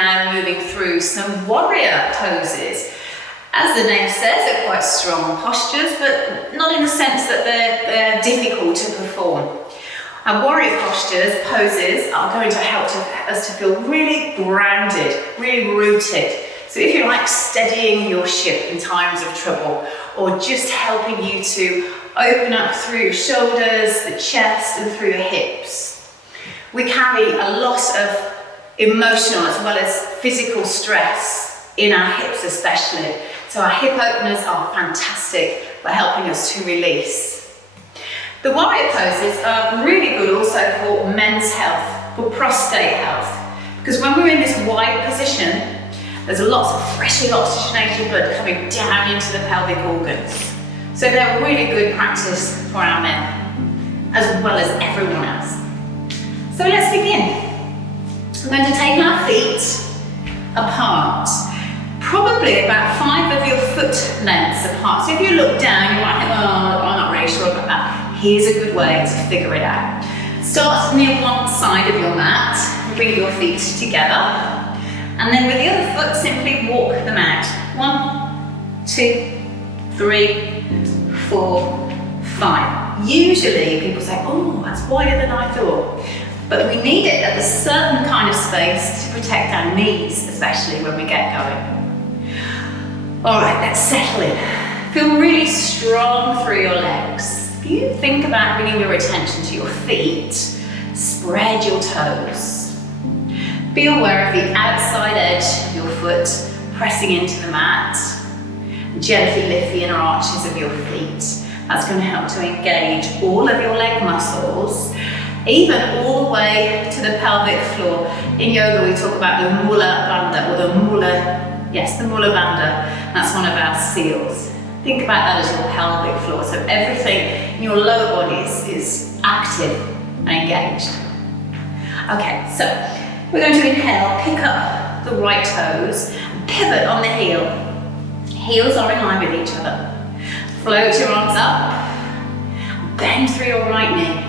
now moving through some warrior poses. As the name says, they're quite strong postures, but not in the sense that they're difficult to perform. Our warrior poses are going to help us to feel really grounded, really rooted. So if you like steadying your ship in times of trouble, or just helping you to open up through your shoulders, the chest, and through your hips. We carry a lot of emotional as well as physical stress in our hips especially. So our hip openers are fantastic for helping us to release. The warrior poses are really good also for men's health, for prostate health, because when we're in this wide position, there's lots of freshly oxygenated blood coming down into the pelvic organs. So they're really good practice for our men, as well as everyone else. So let's begin. We're going to take our feet apart, probably about 5 of your foot lengths apart. So if you look down, you might think, oh, I'm not really sure about that. Here's a good way to figure it out. Start near one side of your mat, bring your feet together. And then with the other foot, simply walk them out. 1, 2, 3, 4, 5. Usually people say, oh, that's wider than I thought. But we need it at a certain kind of space to protect our knees, especially when we get going. All right, let's settle in. Feel really strong through your legs. If you think about bringing your attention to your feet, spread your toes. Be aware of the outside edge of your foot pressing into the mat. Gently lift the inner arches of your feet. That's going to help to engage all of your leg muscles, even all the way to the pelvic floor. In yoga we talk about the Mula Bandha, or the Mula Bandha. That's one of our seals. Think about that as your pelvic floor. So everything in your lower body is active and engaged. Okay, so we're going to inhale, pick up the right toes, pivot on the heel. Heels are in line with each other. Float your arms up, bend through your right knee.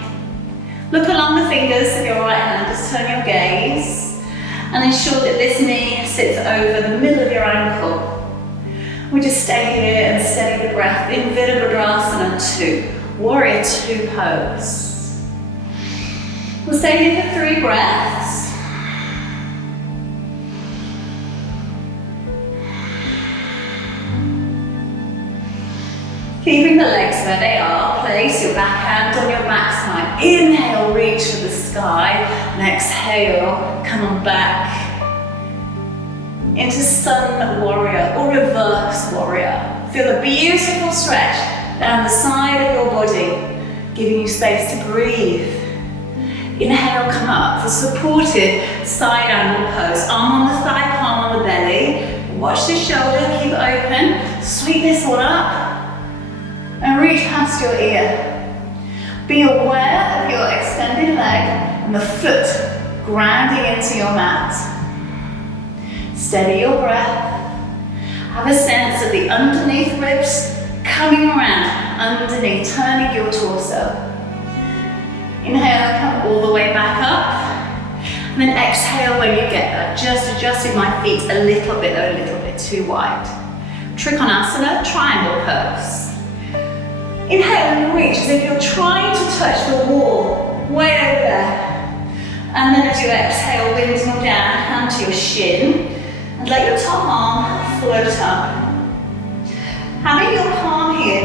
Look along the fingers of your right hand, just turn your gaze, and ensure that this knee sits over the middle of your ankle. We just stay here and steady the breath in Virabhadrasana 2, Warrior 2 pose. We'll stay here for 3 breaths. Keeping the legs where they are, place your back hand on your backside. Inhale, reach for the sky, and exhale, come on back into Sun Warrior or Reverse Warrior. Feel a beautiful stretch down the side of your body, giving you space to breathe. Inhale, come up for supported side angle pose. Arm on the thigh, palm on the belly. Watch the shoulder, keep it open. Sweep this one up. And reach past your ear. Be aware of your extended leg and the foot grounding into your mat. Steady your breath. Have a sense of the underneath ribs coming around, underneath, turning your torso. Inhale, come all the way back up. And then exhale when you get there. Just adjusting my feet a little bit too wide. Trikonasana, triangle pose. Inhale and reach as if you're trying to touch the wall, way over there. And then as you exhale, windmill down, hand to your shin, and let your top arm float up. Having your palm here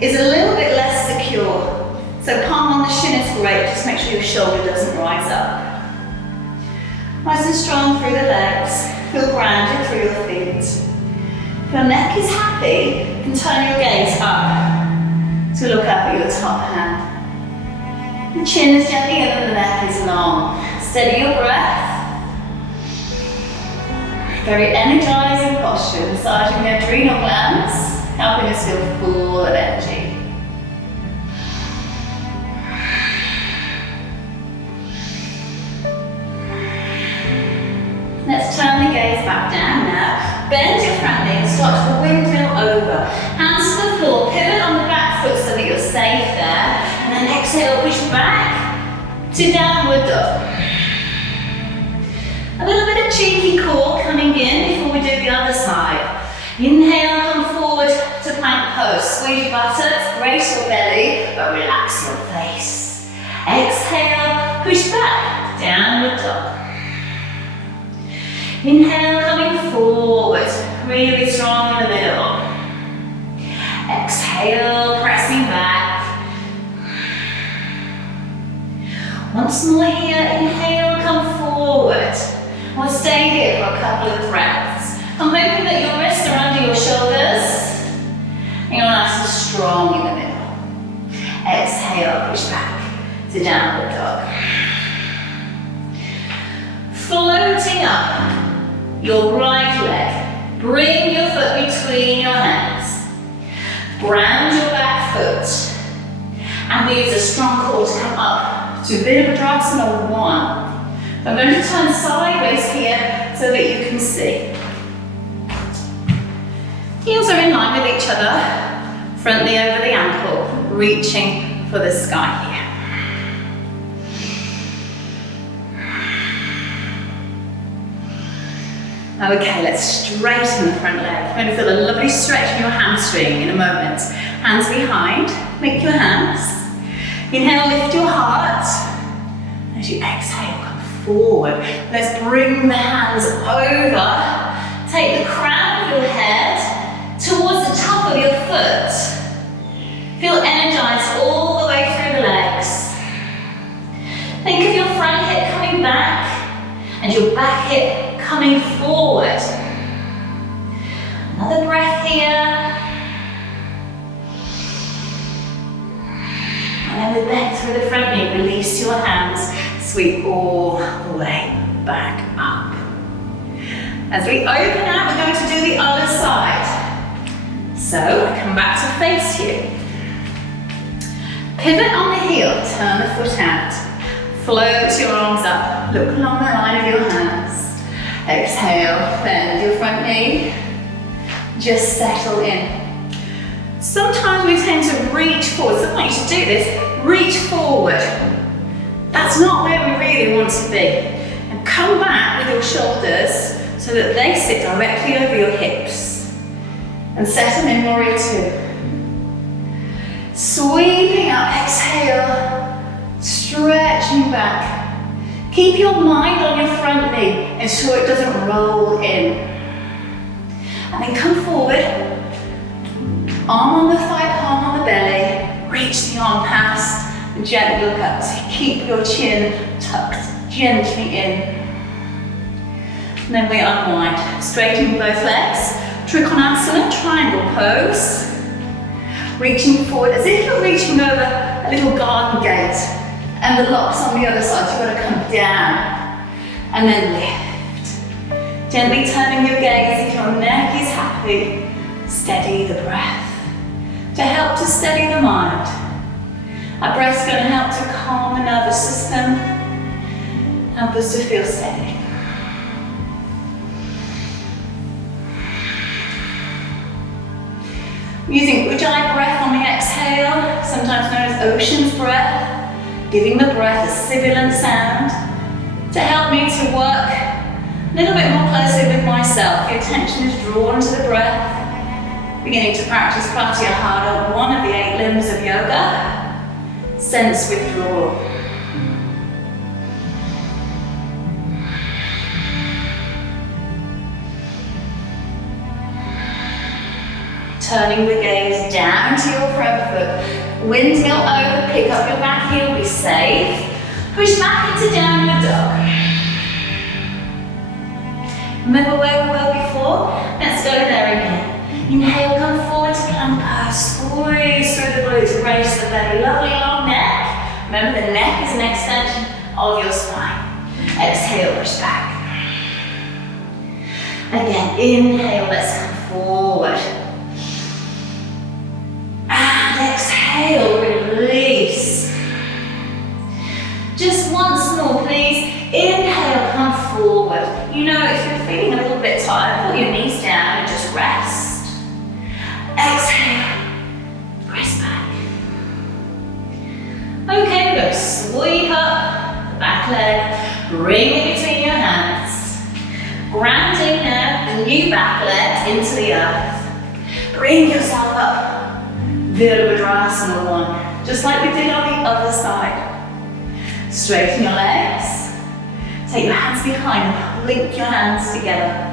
is a little bit less secure. So palm on the shin is great, just make sure your shoulder doesn't rise up. Nice and strong through the legs, feel grounded through your feet. If your neck is happy, you can turn your gaze up. So look up at your top hand. The chin is gently in and the neck is long. Steady your breath. Very energizing posture, massaging the adrenal glands, helping us feel full of energy. Let's turn the gaze back down now. Bend your front knee and start to windmill over. Hands to the floor, pivot on the back foot so that you're safe there. And then exhale, push back to downward dog. A little bit of cheeky core coming in before we do the other side. Inhale, come forward to plank pose. Squeeze your buttocks, brace your belly, but relax your face. Exhale, push back, downward dog. Inhale, coming forward, really strong in the middle. Exhale, pressing back. Once more here, inhale, come forward. We'll stay here for a couple of breaths. I'm hoping that your wrists are under your shoulders and you're nice and strong in the middle. Exhale, push back to downward dog. Floating up your right leg. Bring your foot between your hands. Ground your back foot. And we use a strong core to come up to Virabhadrasana 1. I'm going to turn sideways here so that you can see. Heels are in line with each other, front knee over the ankle, reaching for the sky here. Okay, let's straighten the front leg. You're going to feel a lovely stretch in your hamstring in a moment. Hands behind, make your hands. Inhale, lift your heart. As you exhale, come forward. Let's bring the hands over. Take the crown of your head towards the top of your foot. Feel energized all the way through the legs. Think of your front hip coming back and your back hip coming forward. Another breath here. And then we bend through the front knee, release your hands, sweep all the way back up. As we open out, we're going to do the other side. So, come back to face you. Pivot on the heel, turn the foot out. Float your arms up, look along the line of your hands. Exhale, bend your front knee. Just settle in. Sometimes we tend to reach forward. So I want you to do this. Reach forward. That's not where we really want to be. And come back with your shoulders so that they sit directly over your hips. And settle in Warrior 2. Sweeping up, exhale. Stretching back. Keep your mind on your front knee. Ensure it doesn't roll in. And then come forward. Arm on the thigh, palm on the belly. Reach the arm past and gently look up. So keep your chin tucked gently in. And then we unwind. Straighten both legs. Trikonasana, triangle pose. Reaching forward as if you're reaching over a little garden gate. And the lock's on the other side, so you've got to come down and then lift. Gently turning your gaze if your neck is happy. Steady the breath. To help to steady the mind. Our breath's going to help to calm the nervous system. Help us to feel steady. I'm using Ujjayi breath on the exhale, sometimes known as ocean's breath. Giving the breath a sibilant sound to help me to work a little bit more closely with myself. The attention is drawn to the breath. Beginning to practice Pratyahara, one of the 8 limbs of yoga. Sense withdrawal. Turning the gaze down to your front foot. Windmill over, pick up your back heel, be safe. Push back into downward dog. Remember where we were before? Let's go there again. Inhale, come forward to plank pose. Squeeze through the glutes, raise the belly. Lovely long neck. Remember the neck is an extension of your spine. Exhale, push back. Again, inhale, let's come forward. And exhale, release. Just once more, please. Inhale, come forward. You know, if you're feeling a little bit tired, put your knees down and just rest. Exhale, press back. Okay, we're going to sweep up the back leg, bring it between your hands. a new back leg into the earth. Bring yourself up. Virabhadrasana 1, just like we did on the other side. Straighten your legs. Take your hands behind them. Link your hands together.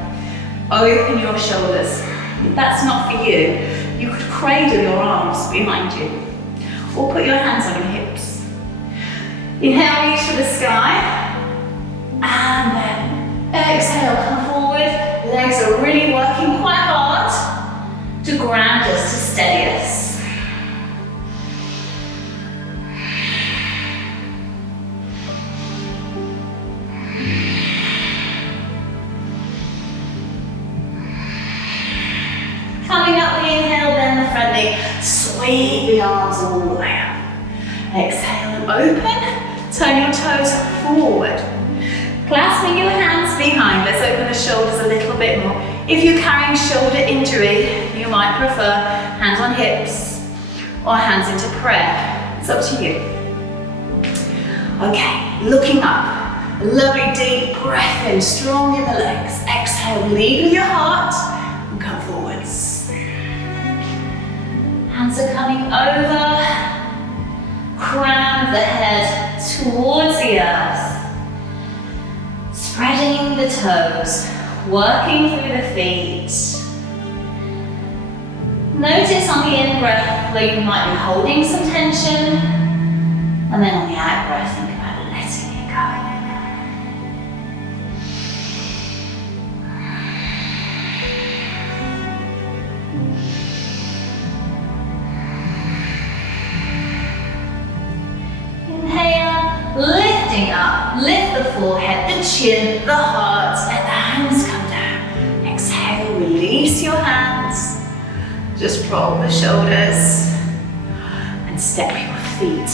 Open your shoulders. If that's not for you, you could cradle your arms behind you. Or put your hands on your hips. Inhale, reach for the sky. And then exhale, come forward. Legs are really working quite hard to ground us, to steady us. Coming up, we inhale, bend the front knee, sweep the arms all the way up. Exhale and open, turn your toes forward. Clasping your hands behind, let's open the shoulders a little bit more. If you're carrying shoulder injury, you might prefer hands on hips or hands into prayer. It's up to you. Okay, looking up. Lovely deep breath in, strong in the legs. Exhale, lead with your heart and come forwards. Hands are coming over, crown of the head towards the earth. Spreading the toes, working through the feet. Notice on the in-breath where you might be holding some tension, and then on the out-breath, think about letting it go. Inhale, lifting up, lift the forehead, the chin, the heart, let the hands come down. Exhale, release your hands. Just roll the shoulders and step your feet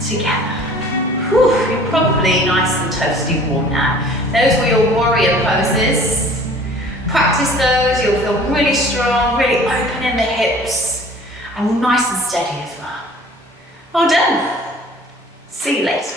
together. Whew, you're probably nice and toasty warm now. Those were your warrior poses. Practice those, you'll feel really strong, really open in the hips, and nice and steady as well. Well done. See you later.